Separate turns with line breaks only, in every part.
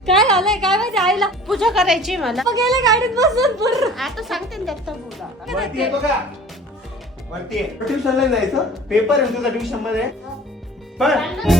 काय झालंय काय माहिती, आईला
पूजा करायची मला.
मग गेले गाडीत बसून पूर्ण.
आता सांगते ना दत्ता बोला.
वरती येतो का? वरती आहे. ट्युशनला जायचं. पेपर आहे तुझा ट्युशन मध्ये. पण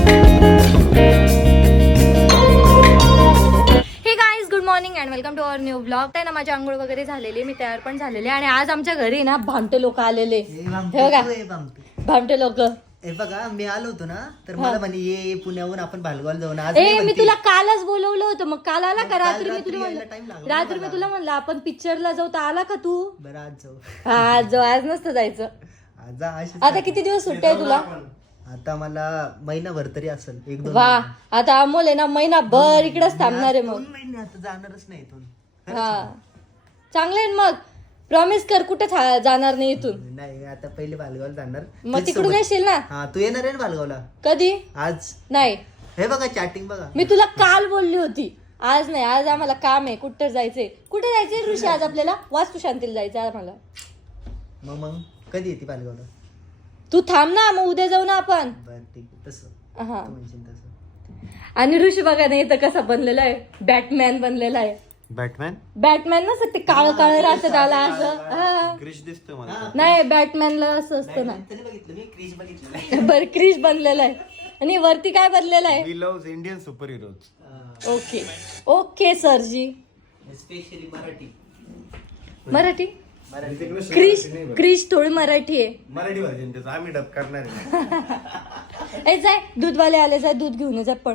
हे guys, good morning and welcome to our new blog. आहे ना, माझी आंघोळ वगैरे झालेली, मी तयार पण झालेले आणि आज आमच्या घरी ना भामटे लोक आलेले. हे बघा भामटे लोक.
हे बघा मी आलो होतो ना, तर मला म्हणे ये पुण्याहून आपण भालगावला जाऊ ना. आज
मी तुला कालच बोलवलं होतं, मग काल आला का? रात्री मी तुला
यायला time
म्हणलं,
लागला
रात्री मी तुला म्हणलं आपण पिक्चरला जाऊ, तर आला का तू?
बरं आज जाऊ.
आज जाऊ, आज नसतं जायचं.
आज अशीच
आता किती दिवस सुट्टी आहे तुला?
आता मला महिनाभर तरी असेल, 1-2
वा, आता अमोल आहे ना महिनाभर इकडेच थांबणार आहे. मग
2 महिने आता जाणारच नाही इथून.
हा, चांगलं आहे ना. मग प्रॉमिस कर, कुठे जाणार नाही इथून.
नाही आता पहिले भालगावला जाणार.
मग तिकडून येशील ना?
हा तू येणार आहे ना भालगावला?
कधी?
आज
नाही,
हे बघा चॅटिंग बघा.
मी तुला काल बोलली होती. आज नाही, आज आम्हाला काम आहे. कुठं जायचंय? कुठे जायचंय ऋषी? आज आपल्याला वास्तुशांतीला जायचं आम्हाला.
मग कधी येते भालगावला?
तू थांब ना, मग उद्या जाऊ ना आपण.
बरं ठीक आहे, तसं
हा.
तू म्हणशील तसं.
आणि ऋषी बघा नाही तर कसा बनलेला आहे, बॅटमॅन बनलेला आहे.
बॅटमॅन
बॅटमॅन ना, ते काळं काळं राहतं त्याला असं. हा.
क्रिश दिसतो मला.
नाही, बॅटमॅनला असं असतं ना.
त्याने बघितलं मी क्रीज बघितलेलं आहे.
बरं, क्रिश बनलेला आहे. आणि वरती काय बनलेलं आहे?
We love Indian super heroes.
Okay okay सरजी.
स्पेशली मराठी.
मराठी क्रिश, क्रिश थोडी मराठी आहे.
मराठी व्हर्जन त्याचं आम्ही डब करणार आहे.
ए जाय, दूधवाले आले, जाय दूध घेऊन ये, जाय पण.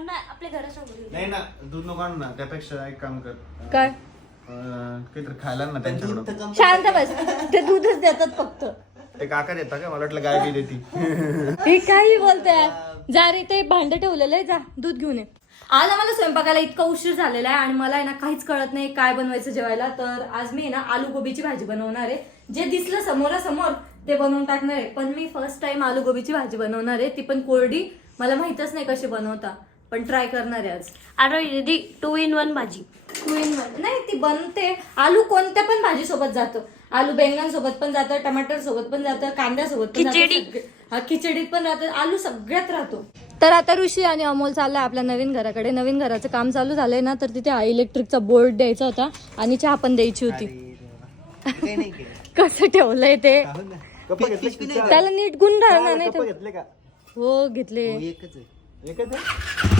नाही ना, दूध नको आणू ना. त्यापेक्षा एक काम कर,
काय
काहीतरी खायला ना त्यांच्याकडून.
शांत बस, ते दूधच देतात फक्त.
ते काका देता का? मला वाटलं गाय बी देती.
हे काही बोलताय. जा रे, ते भांड ठेवलेलं आहे, जा दूध घेऊन ये. आज आम्हाला स्वयंपाकाला इतका उशीर झालेला आहे आणि मला आहे ना काहीच कळत नाही काय बनवायचं जेवायला. तर आज मी ना आलू गोबीची भाजी बनवणार आहे. जे दिसलं समोरासमोर ते बनवून टाकणार आहे. पण मी फर्स्ट टाइम आलू गोबीची भाजी बनवणार आहे, ती पण कोरडी. मला माहितच नाही कशी बनवता, पण ट्राय करणार आहे आज.
अरे दीदी 2 in 1 भाजी.
2 in 1 नाही, ती बनते. आलू कोणत्या पण भाजी सोबत जातं. आलू बैंगन सोबत पण जातं, टमाटर सोबत पण जातं, कांद्यासोबत पण जातं.
खिचडी.
हा, खिचडीत पण राहतं, आलू सगळ्यात राहतो. तर आता ऋषी आणि अमोल चाललाय आपल्या नवीन घराकडे. नवीन घराचं काम चालू झालंय ना, तर तिथे इलेक्ट्रिकचा बोर्ड द्यायचा होता आणि चहा पण द्यायची होती.
काही नाही केलं.
कसं ठेवलंय ते,
हो ना.
कपडे घेतले
पिशवी नाही
त्याला नीट गुण राहणार नाही
कपडे
तर.
घेतले का?
हो घेतले.
हो, एकच आहे.
एकच आहे?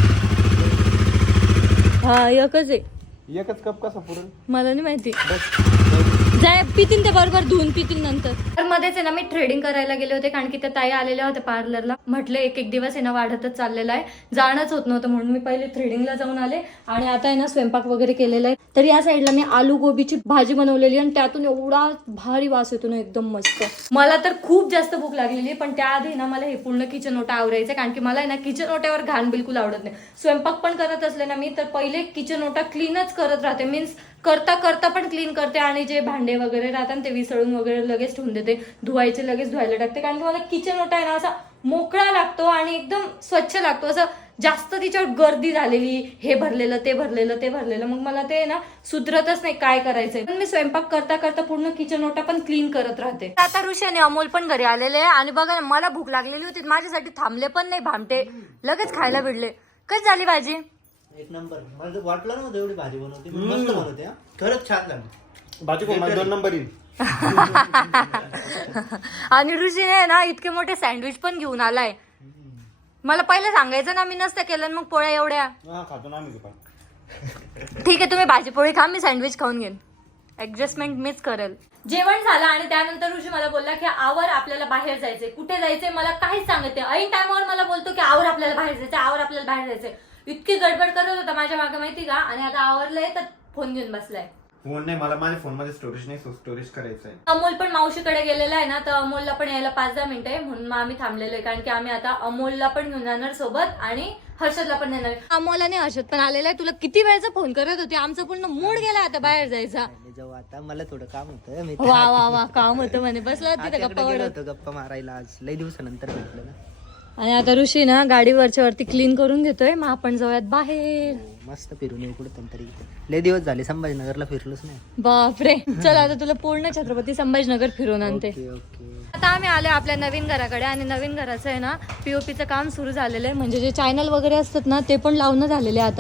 हा एकच आहे.
एकच कप कसा पुरण?
मला नाही माहिती. जाय पितीन ते बरोबर, धुवून पितीन नंतर. तर मध्येच आहे ना मी थ्रेडिंग करायला गेले होते, कारण की त्या ताई आलेल्या होत्या पार्लरला. म्हटलं एक दिवस आहे ना वाढतच चाललेला आहे, जाणंच होत नव्हतं, म्हणून मी पहिले थ्रेडिंगला जाऊन आले आणि आता आहे ना स्वयंपाक वगैरे केलेला आहे. तर या साईडला मी आलू गोबीची भाजी बनवलेली आणि त्यातून एवढा भारी वास येतो ना, एकदम मस्त. मला तर खूप जास्त भूक लागलेली, पण त्याआधी ना मला हे पूर्ण किचन ओटा आवरायचं, कारण की मला आहे ना किचन ओट्यावर घाण बिलकुल आवडत नाही. स्वयंपाक पण करत असले ना मी, तर पहिले किचन ओटा क्लीनच करत राहते. मीन्स करता करता पण क्लीन करते आणि जे भांडे वगैरे राहतात ते विसळून वगैरे लगेच ठेवून देते. धुवायचे लगेच धुवायला टाकते, कारण की मला किचन ओटा आहे ना असा मोकळा लागतो आणि एकदम स्वच्छ लागतो. असं जास्त तिच्यावर गर्दी झालेली, हे भरलेलं ते भरलेलं ते भरलेलं, मग मला ते ना सुधरतच नाही काय करायचंय. पण मी स्वयंपाक करता करता पूर्ण किचन ओटा पण क्लीन करत राहते. आता ऋषी आणि अमोल पण घरी आलेले आहे आणि बघा ना, मला भूक लागलेली होती, माझ्यासाठी थांबले पण नाही भामटे, लगेच खायला भिडले. कशी झाली भाजी?
एक नंबर. मला तर वाटलं नव्हतं एवढी भाजी बनवते, पण मस्त बनवते. हा. खरंच छान झालं.
भाजी कोण? 2 नंबर येईल.
आणि ऋषीने ना इतके मोठे सँडविच पण घेऊन आलाय. मला पहिलं सांगायचं ना, मी नसतं केलं. मग पोळ्या एवढ्या.
हा, खातो ना आम्ही पण.
ठीक आहे, तुम्ही भाजी पोळी खा, मी सँडविच खाऊन घेईन. ऍडजस्टमेंट मीच करेल. जेवण झालं आणि त्यानंतर ऋषी मला बोलला की आवर आपल्याला बाहेर जायचंय. कुठे जायचंय मला काहीच सांगत नाही. ऐन टायमावर मला बोलतो की आवर आपल्याला बाहेर जायचंय, आवर आपल्याला बाहेर जायचंय. इतकी गडबड करत होता माझ्या मागे माहिती का. आणि आता आवरलंय तर फोन घेऊन बसलाय.
फोन नाही, मला माझ्या फोन मध्ये स्टोरेज नाही, स्टोरेज करायचं आहे.
अमोल पण मावशीकडे गेलेला आहे ना, तर अमोलला पण यायला 5-10 मिनिटं आहे, म्हणून मग आम्ही थांबलेलो आहे. कारण की आम्ही आता अमोलला पण घेऊन जाणार सोबत आणि हर्षदला पण नेणार. अमोल आणि हर्षद पण आलेला आहे. तुला किती वेळचा फोन करत होते, आमचा पूर्ण मूड गेला आता बाहेर जायचा.
मी जाऊ आता, मला थोडं काम होतं. मी
वा वा वा, काम होतं म्हणे. बसला तिथे
आत्याकडे
गप्पा
गेलो
वाढत.
होतो गप्पा मारायला. आज लई दिवसानंतर भेटलं ना.
आणि आता ऋषी ना गाडी वरच्या वरती क्लीन करून घेतोय. मग आपण जाऊयात बाहेर.
मस्त फिरून येऊ कुठं तरी. लय दिवस झाले संभाजीनगरला फिरलोच नाही.
बापरे, चल आता तुला पूर्ण छत्रपती संभाजीनगर फिरून आणते.
Okay okay.
आता आम्ही आलो आपल्या नवीन घराकडे आणि नवीन घराचं आहे ना पीओपीचं काम सुरू झालेलं आहे. म्हणजे जे चॅनल वगैरे असतात ना ते पण लावणं झालेले आता.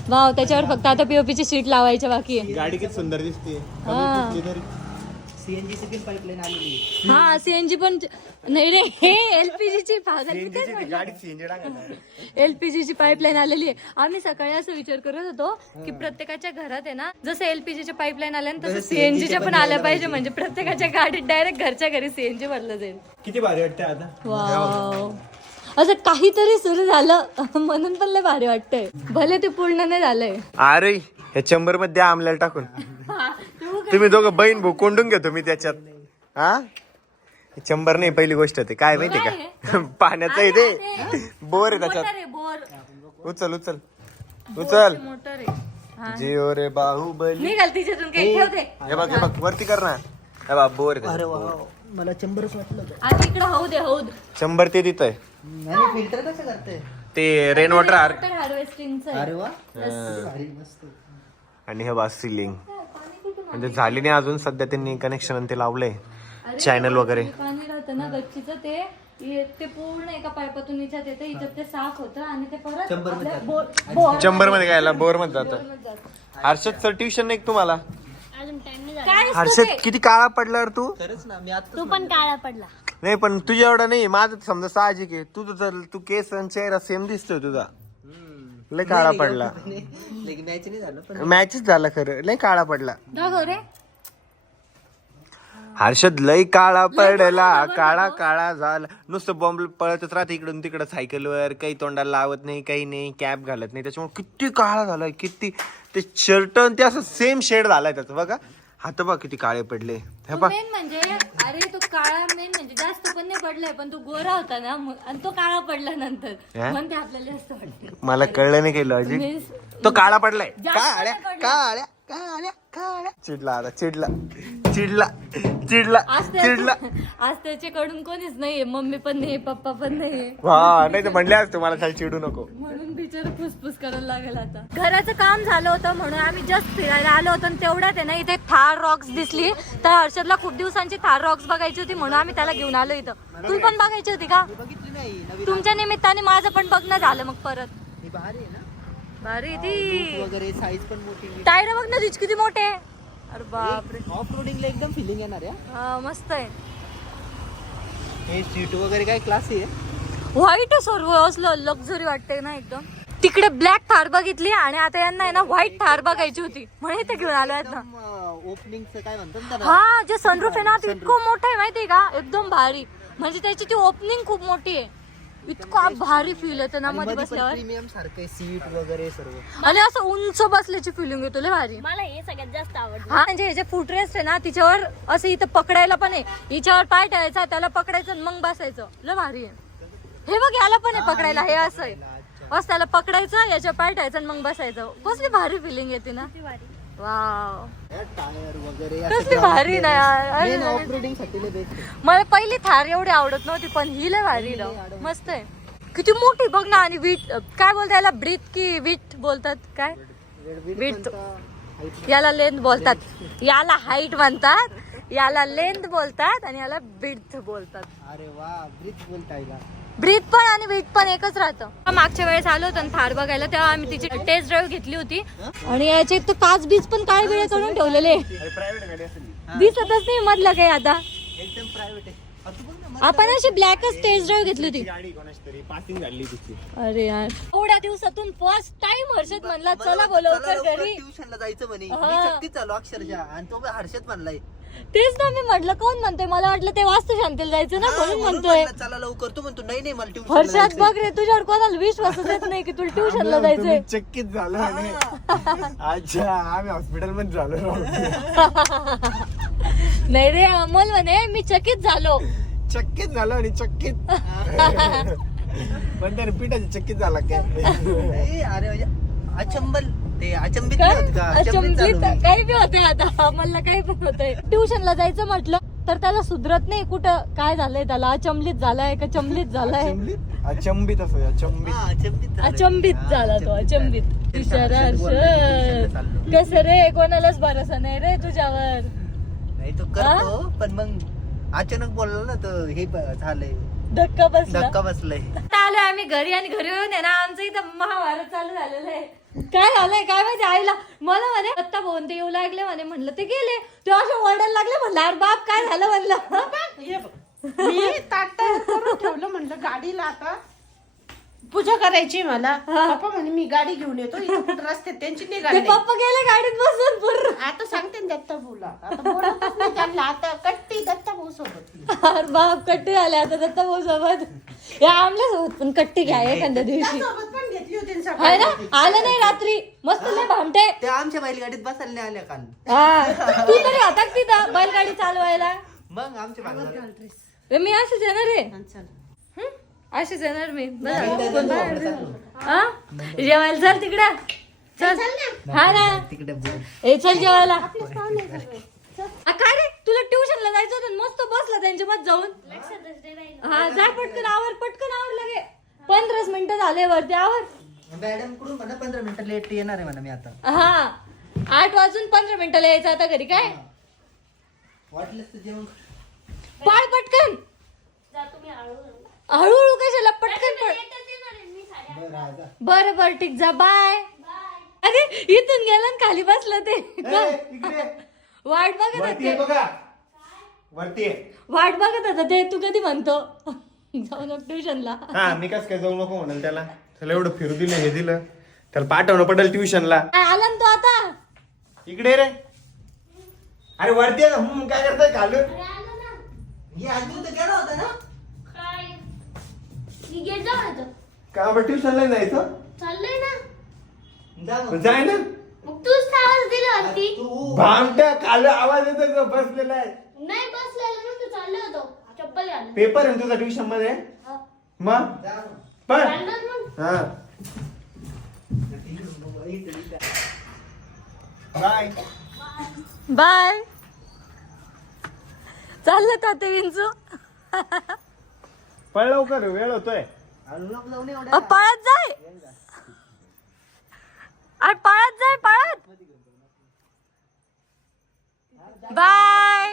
वाव, त्याच्यावर फक्त आता पीओपीची शीट लावायची बाकी आहे.
गाडी किती सुंदर दिसते.
हा.
सीएनजी ची पण पाईपलाईन आलेली आहे.
हा सीएनजी पण नाही रे, हे एलपीजीची पागल
गाडी सीएनजी टाकायचं.
एलपीजीची पाईपलाईन आलेली आहे. आम्ही सकाळी असं विचार करत होतो की प्रत्येकाच्या घरात आहे ना, जसं एलपीजीच्या पाईपलाईन आल्या ना तसं सीएनजीच्या पण आल्या पाहिजे, म्हणजे प्रत्येकाच्या गाडीत डायरेक्ट घरच्या घरी सीएनजी भरलं जाईल.
किती भारी वाटते आता.
वाव, असं काहीतरी सुरू झालं म्हणून पण लय भारी वाटतंय, भले ते पूर्ण नाही झालंय.
अरे हे चंबर मध्ये आमल्याला टाकून तुम्ही दोघं बहीण भाऊ कोंडून घेतो मी त्याच्यात. हा चंबर नाही, पहिली गोष्ट ते काय माहितीये का, पाण्याचं आहे ते, बोर आहे त्याच्यात.
बोर
उचल उचल उचल.
मोटर आहे.
जिओ रे बाहुबली.
निघाल तिच्यातून काही ठेवते.
हे बघ वरती कर ना. हे बघ बोर आहे
अरे
त्याच्यात.
वा, मला चंबरच वाटलं होतं.
आणि इकडं हौद आहे, हौद.
चंबर ते तिथं आहे.
आणि फिल्टर कसं करते?
ते रेन वॉटर
हार्वेस्टिंगचं
अरे वा, भारी मस्त.
आणि हे बा सिलिंग म्हणजे झाली नाही अजून, सध्या त्यांनी कनेक्शन ते लावलंय चॅनल वगैरे.
पाणी राहतं ना गच्चीचं, ते पूर्ण एका पाईपातून हिच्यात येतं, हिच्यात ते साफ होतं आणि ते परत आपल्या बोर
चंबर मध्ये गायला बोर मध्ये जातं. हर्षद सर ट्युशन नाही का तुम्हाला?
काय
हर्षद किती काळा पडला रे तू.
खरंच ना, मी आता
तू पण काळा पडला.
नाही पण तुझ्या एवढा नाही, माझं समजा साहजिक आहे. तुझं तर तू केस आणि चेहरा सेम दिसतोय तुझा. लय काळा पडला.
मॅच नाही झालं पण
मॅचच झाला खरं, लय काळा पडला.
दाखव रे.
हर्षद लय काळा पडला, काळा काळा झाला. नुसतं बॉम्ब पळतच राहते इकडून तिकडं सायकलवर, काही तोंडाला लावत नाही, काही नाही, कॅप घालत नाही, त्याच्यामुळे किती काळा झालाय. किती ते शर्ट ते असं सेम शेड झालाय त्याचं. बघा हात बघ किती काळे पडले. हे बघ
मेन म्हणजे अरे तो काळा मेन म्हणजे जास्त पण नाही पडलाय, पण तो गोरा होता ना आणि तो काळा पडला नंतर, म्हणते आपल्याला जास्त वाटतं.
मला कळलं नाही काही लॉजिक. तो काळा पडलाय. काळ्या काळ्या काळ्या काळ्या. चिडला आता, चिडला चिडला चिडला चिडला.
आज त्याच्याकडून कोणीच नाहीये, मम्मी पण नाही, पप्पा पण नाहीये,
हा नाही तर म्हणले आज तुम्हाला चाल चिडू नको.
म्हणून बिचार फुसफुस करायला लागेल आता. घराचं काम झालं होतं म्हणून आम्ही जस्ट फिरायला आलो होतो, आणि तेवढ्यात आहे ना इथे थार रॉक्स दिसली. तर हर्षदला खूप दिवसांची थार रॉक्स बघायची होती म्हणून आम्ही त्याला घेऊन आलो इथं. तुला पण बघायची होती का?
बघितली नाही. नवीन
तुमच्या निमित्ताने माझं पण बघणं झालं मग परत.
ही भारी आहे ना,
भारी ती
वगैरे साईज पण मोठी.
टायर बघ ना तिची किती मोठे आहे. अरे बापरे,
ऑफ रोडिंगला एकदम फिलिंग येणार आहे.
हा मस्त आहे.
हे सीट वगैरे काय क्लास आहे.
व्हाईट सर्व असलं लक्झरी वाटते ना एकदम. तिकडे ब्लॅक थार बघितली आणि आता यांना आहे ना व्हाईट थार बघायची होती म्हणून इथे घेऊन आलो आहेत ना.
ओपनिंगचं काय म्हणतात ना त्याला?
हा जे सनरूफ आहे ना ते इतकं मोठं आहे माहितीये का, एकदम भारी. म्हणजे त्याची ती ओपनिंग खूप मोठी आहे, इतका भारी फील येतं ना मध्ये बसल्यावर.
प्रीमियम सारखं सीट वगैरे सर्व,
आणि असं उंच बसल्याची फिलिंग येतो लय भारी.
मला हे सगळ्यात जास्त आवडलं.
हा म्हणजे हे जे फुटरेस्ट आहे ना तिच्यावर असं इथं पकडायला पण आहे, हिच्यावर पाय ठेवायचा, त्याला पकडायचं आणि मग बसायचं, लय भारी आहे. हे बघ याला पण आहे पकडायला, हे असं आहे, बस त्याला पकडायचं, याच्या पाय ठेवायचं आणि मग बसायचं. कसली भारी फिलिंग येते ना. वाव,
टायर वगैरे
कसली भारी ना यार.
मेन ऑफ रोडिंग साठी लय बेस्ट आहे.
मला पहिली थार एवढी आवडत नव्हती, पण ही लय भारी ना, मस्त आहे. किती मोठी बघ ना. आणि वीट काय बोलतात याला, ब्रीथ की वीट बोलतात काय? वीट. याला लेंथ बोलतात, याला हाईट म्हणतात, याला लेंथ बोलतात आणि याला ब्रीथ बोलतात.
अरे वा, ब्रिज बोलताय का?
ब्रीथ पण आणि वीट पण एकच राहतं. मागच्या वेळेस आलो होतो थार बघायला, तेव्हा आम्ही तिची टेस्ट ड्राईव्ह घेतली होती. आणि याचे तर काच बीच पण काय वेळ करून ठेवलेले, दिसतच नाही मधलं काही. आता
एकदम प्रायव्हेट आहे.
आपण अशी ब्लॅकच टेस्ट ड्राईव्ह घेतली होती.
गाडी कोणाची तरी पासिंग झाली तिची.
अरे यार, एवढ्या दिवसातून फर्स्ट टाइम हर्षद म्हणला चला बोलवकर घरी.
ट्युशनला जायचं म्हणे.
हा.
मी चक्कीच आलो अक्षरशः, आणि तो हर्षद म्हणलाय.
तेच ना मी म्हटलं कोण म्हणतोय, मला वाटलं ते वास्तू शांतीला जायचं ना म्हणून
म्हणून
म्हणतोय.
म्हणलं, चला लवकर. तू म्हणतो नाही नाही मला ट्युशन
हर्षद बघ रे, तुझ्यावर कोणाला विश्वासच येत नाही की तुला ट्युशनला जायचंय.
चक्कीच झालं. आणि अच्छा आम्ही हॉस्पिटल मध्ये झालो.
नाही रे अमोल म्हणे मी चकित झालो.
चक्कीच झालं आणि चक्कीत पण त्याने पिठाची चक्कीत झाला काय.
अरे म्हणजे अचंबल, ते अचंबित
काय?
नाही होत का? अचंबित झालो मी.
काही बी होतंय आता, मला काही पण होतंय. ट्युशनला जायचं म्हटलं तर त्याला सुधरत नाही, कुठं काय झालंय त्याला, अचंबलित झालाय का चंबलित झालाय.
अचंबित असं अचंबित.
हा, अचंबित झालोय.
अचंबित झाला तो, अचंबित. बिचारा हर्षद, कसं रे, कोणालाच भरोसा नाही रे तुझ्यावर.
नाही तो करतो, पण मग अचानक बोलला ना तर हे झालंय,
धक्का बसला.
धक्का बसलाय.
आता आलोय आम्ही घरी, आणि घरी येऊन आहे ना आमचं इथं महाभारत चालू झालेलं आहे. काय झालंय काय माहिती आईला. मला म्हणे दत्ता भाऊ ते येऊ लागले म्हणे. म्हणलं ते गेले ते असे ओरडायला लागले. म्हणलं अरे बाप काय झालं म्हणलं.
मी ताट करून ठेवलं, म्हणलं गाडीला आता पूजा करायची मला. पप्पा म्हणे मी गाडी घेऊन येतो, इथं कुठं रस्त्यात त्यांची नाही
ते
गाडी.
पप्पा गेले गाडीत बसून पूर्ण.
आता सांगते ना दत्ता भाऊला, आता बोलतच नाही त्यांना, आता कट्टी दत्ता भाऊ सोबत.
अरे बाप कट्टी झाले आता दत्ता भाऊ सोबत. या आमल्या सोबत पण कट्टी घ्या एखाद्या दिवशी.
सोबत पण घेतली होती ना
आहे
सकाळी.
ना आलं नाही रात्री मस्त लय भामटे.
त्या आमच्या बैलगाडीत बसायला नाही आल्या काल.
हा तू तरी होता का तिथं बैलगाडी चालवायला.
मग आमच्या बैलगाडी
मी अशीच येणार आहे.
चल.
अशीच येणार मी. हा जेवायला चल तिकडं चल. हा ना
तिकडे
ए चल जेवायला. काय रे तुला ट्युशनला जायचं होतं ना, मस्त बसला त्यांच्या मत जाऊन. हा जा पटकन आवर लगे. 15 मिनिटं झाले वरती आवर.
मॅडम कडून म्हणा 15 मिनिटं लेट येणार आहे म्हणा मी आता.
हा 8 वाजून 15 मिनिटाला यायचं आता घरी. काय
वाटलंच तर जेवण
पाळ पटकन. हळूहळू कशाला पटकन पळ.
बरं आहे जा.
बरं ठीक जा बाय. अरे इथून गेलं ना खाली बसलं ते.
इकडे
वाट बघत
वरती
होते.
आहे बघा वरती आहे.
वाट बघत होता ते. तू कधी म्हणतो जाऊ नको ट्युशनला.
हा मी कस काय जाऊ नको म्हणाल त्याला एवढं फिरू दिलं हे दिलं त्याला पाठवणं पडेल ट्युशनला.
आला ना तो आता.
इकडे रे. अरे वरती आहे ना. काय करताय खालून.
हे आजू तर गेला होता ना.
का बरं ट्युशनला जायचं.
चाललंय ना
जा मग.
जाय ना.
मग तूच आवाज दिला होती.
तू
भामट्या खाली आवाज येतो तो बसलेला आहे.
नाही बसलेला ना तू चाललो होतो चप्पल घालून.
पेपर आहे ना तुझा ट्युशन मध्ये. मग
जा मग.
पण
चाललोच मग.
हा बाय.
बाय. चाललं ताते विंचू.
पळ लवकर वेळ होतोय.
हळू नको जाऊ नये एवढ्या.
पळत जाय. अरे पळत जाय पळत. बाय.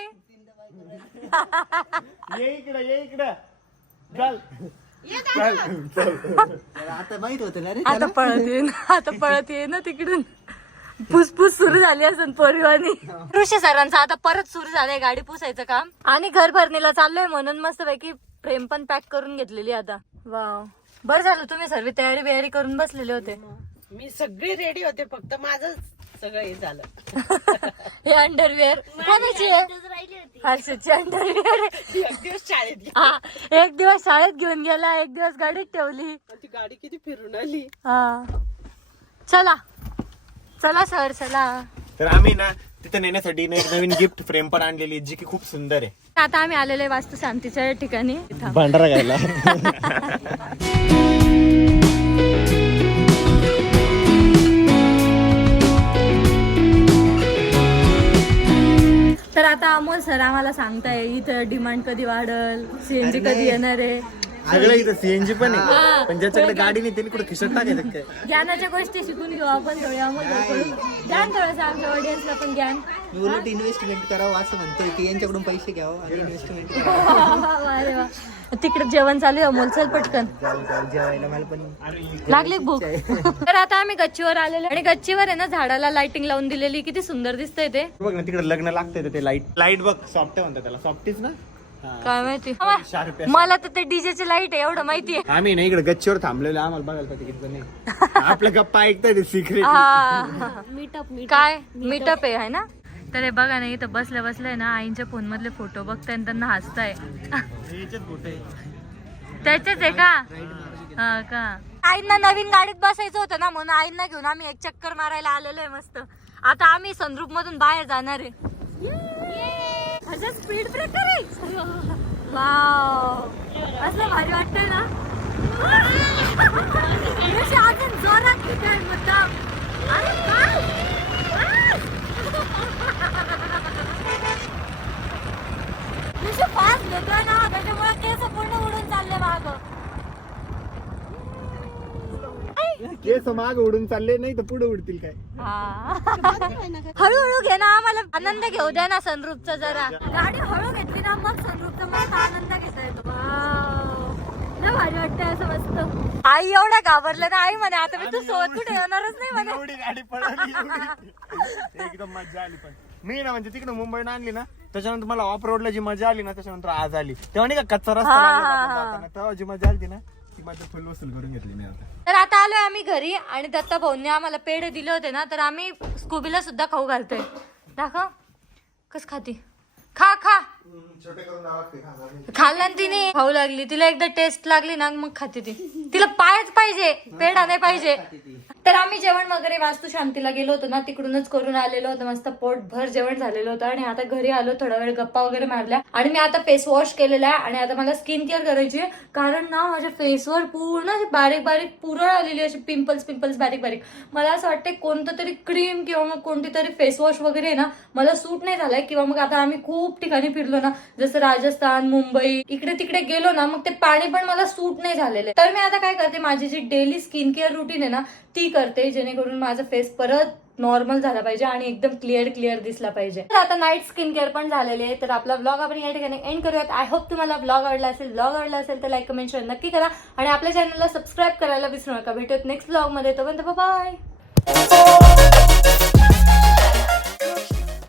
ये इकडे चल चल चल.
आता माहित होतं ना रे
आता पळत ये ना तिकडून. पुसपुस सुरू झाली असेल पोरीवानी. ऋषी सरांचं आता परत सुरू झालंय गाडी पुसायचं काम. आणि घर भरणीला चाललोय म्हणून मस्त पैकी फ्रेम पण पॅक करून घेतलेली आता. वाव बरं झालं तुम्ही सर्व तयारी बियारी करून बसलेले होते.
मी सगळी रेडी होते, फक्त माझं सगळं हे झालं.
हे अंडरवेअर कोणाची आहे.
राहिली होती.
हर्षदची अंडरवेअर.
एक दिवस शाळेत गेली,
हा एक दिवस शाळेत घेऊन गेला, एक दिवस गाडीत ठेवली.
आणि ती गाडी किती फिरून आली.
हा चला चला सर चला.
तर आम्ही ना तिथे नेण्यासाठी एक नवीन गिफ्ट फ्रेम पण आणलेली जी की खूप सुंदर आहे.
आता आम्ही आलेलो आहे वास्तू शांतीच्या ठिकाणी.
भांडारा घ्यायला.
तर आता अमोल सर आम्हाला सांगताय इथं डिमांड कधी वाढल, सीएनजी कधी येणार आहे.
सगळं इथं सीएनजी पण
हा.
आहे, पण ज्याच्याकडे गाडी नाही त्यांनी कुठे खिशत टाकायचं काय.
ज्ञानाच्या गोष्टी शिकून घेऊ आपण थोडे अमोल सरांकडून. ज्ञान थोडंसं आमच्या ऑडियन्सला पण ज्ञान.
मी उलट इन्व्हेस्टमेंट करावं असं म्हणतोय की यांच्याकडून पैसे घ्यावं आणि इन्व्हेस्टमेंट करावं.
अरे वा. तिकडे जेवण चालू आहे अमोल, चल पटकन.
जाऊ जेवायला मला पण
लागली भूक. तर आता आम्ही गच्चीवर आलेलो आणि गच्चीवर आहे ना झाडाला लाइटिंग लावून दिलेली. किती सुंदर दिसतंय ते.
बघ ना तिकडे लग्न लागतंय ते लाईट बघ सॉफ्ट म्हणतात त्याला. सॉफ्टीच ना.
काय माहिती.
शार्प आहे.
मला तर ते डीजेचे लाईट आहे एवढं माहितीये.
आम्ही नाही इकडे गच्चीवर थांबलेलो आम्हाला बघायला पाहिजे किती जण आहे. आपल्या गप्पा ऐकताय सिक्रेट.
मीटअप
काय मीटअप आहे ना. तर हे बघा ना इथं बसल्या बसल्या ना आईंच्या फोन मधले फोटो बघताय आणि त्यांना हसताय. त्याचेच आहे का. हा का. आईंना नवीन गाडीत बसायचं होतं ना म्हणून आईंना घेऊन आम्ही एक चक्कर मारायला आलेलो आहे मस्त. आता आम्ही सनरूफ मधून बाहेर जाणार आहे. असं स्पीड ब्रेकर आहे. वाव असं भारी वाटतंय ना. अजून जोरात घेतोय मुद्दाम. अरे काय? फास्ट घेतोय ना त्याच्यामुळे केस पूर्ण उडून चालले माग.
केस माग उडून चालले नाही तर पुढे उडतील काय.
हळूहळू घे ना आम्हाला आनंद घेऊ द्या ना सनरूफचा जरा. गाडी हळू घेतली ना मग सनरूफचा मस्त आनंद घेता येतो. ना भारी वाटतंय असं मस्त. आई एवढ्या घाबरल्या ना, आई म्हणे आता मी तू सोबत कुठे येणारच नाही म्हणे.
एवढी गाडी पळाली एवढी. एकदम मजा आली. पण मी ना म्हणजे तिकडे मुंबईला आणली ना, त्याच्यानंतर मला ऑफ रोडला जी मजा आली ना, त्याच्यानंतर आज आली. तेव्हा नाही का कच्चा रस्ता लागला होता जाताना, तेव्हा जी मजा आली ना, ती माझं फुल वसूल करून घेतली मी आता.
तर आता आलोय आम्ही घरी आणि दत्ता भाऊंनी आम्हाला पेढे दिले होते ना, तर आम्ही स्कूबीला सुद्धा खाऊ घालतोय. दाखव कस खाती. खा खा. खाल्ला तिने खाऊ लागली. तिला एकदा टेस्ट लागली ना मग खाते ती. तिला पायच पाहिजे, पेढा नाही पाहिजे. तर आम्ही जेवण वगैरे वास्तू शांतीला गेलो होतो ना, तिकडूनच करून आलेलो होतं. मस्त पोटभर जेवण झालेलं होतं आणि आता घरी आलो, थोडा वेळ गप्पा वगैरे मारल्या आणि मी आता फेस वॉश केलेला आहे आणि आता मला स्किन केअर करायची आहे. कारण ना माझ्या फेसवर पूर्ण अशी बारीक बारीक पुरळ आलेली, अशी पिंपल्स बारीक बारीक. मला असं वाटतं कोणतं तरी क्रीम किंवा मग कोणती तरी फेस वॉश वगैरे ना मला सूट नाही झालाय. किंवा मग आता आम्ही खूप ठिकाणी फिरलो ना, जसं राजस्थान, मुंबई, इकडे तिकडे गेलो ना, मग ते पाणी पण मला सूट नाही झालेलं. तर मी आता काय करते, माझी जी डेली स्किन केअर रुटीन आहे ना ती करते, जेणेकरून माझा फेस परत नॉर्मल झाला पाहिजे आणि एकदम क्लिअर दिसला पाहिजे. तर आता नाईट स्किन केअर पण झालेले आहे. तर आपला ब्लॉग आपण या ठिकाणी एंड करूयात. आय होप तुम्हाला ब्लॉग आवडला असेल तर लाईक कमेंट शेअर नक्की करा आणि आपल्या चॅनलला सबस्क्राईब करायला विसरू नका. भेटूयात नेक्स्ट ब्लॉग मध्ये. तोपर्यंत बाय.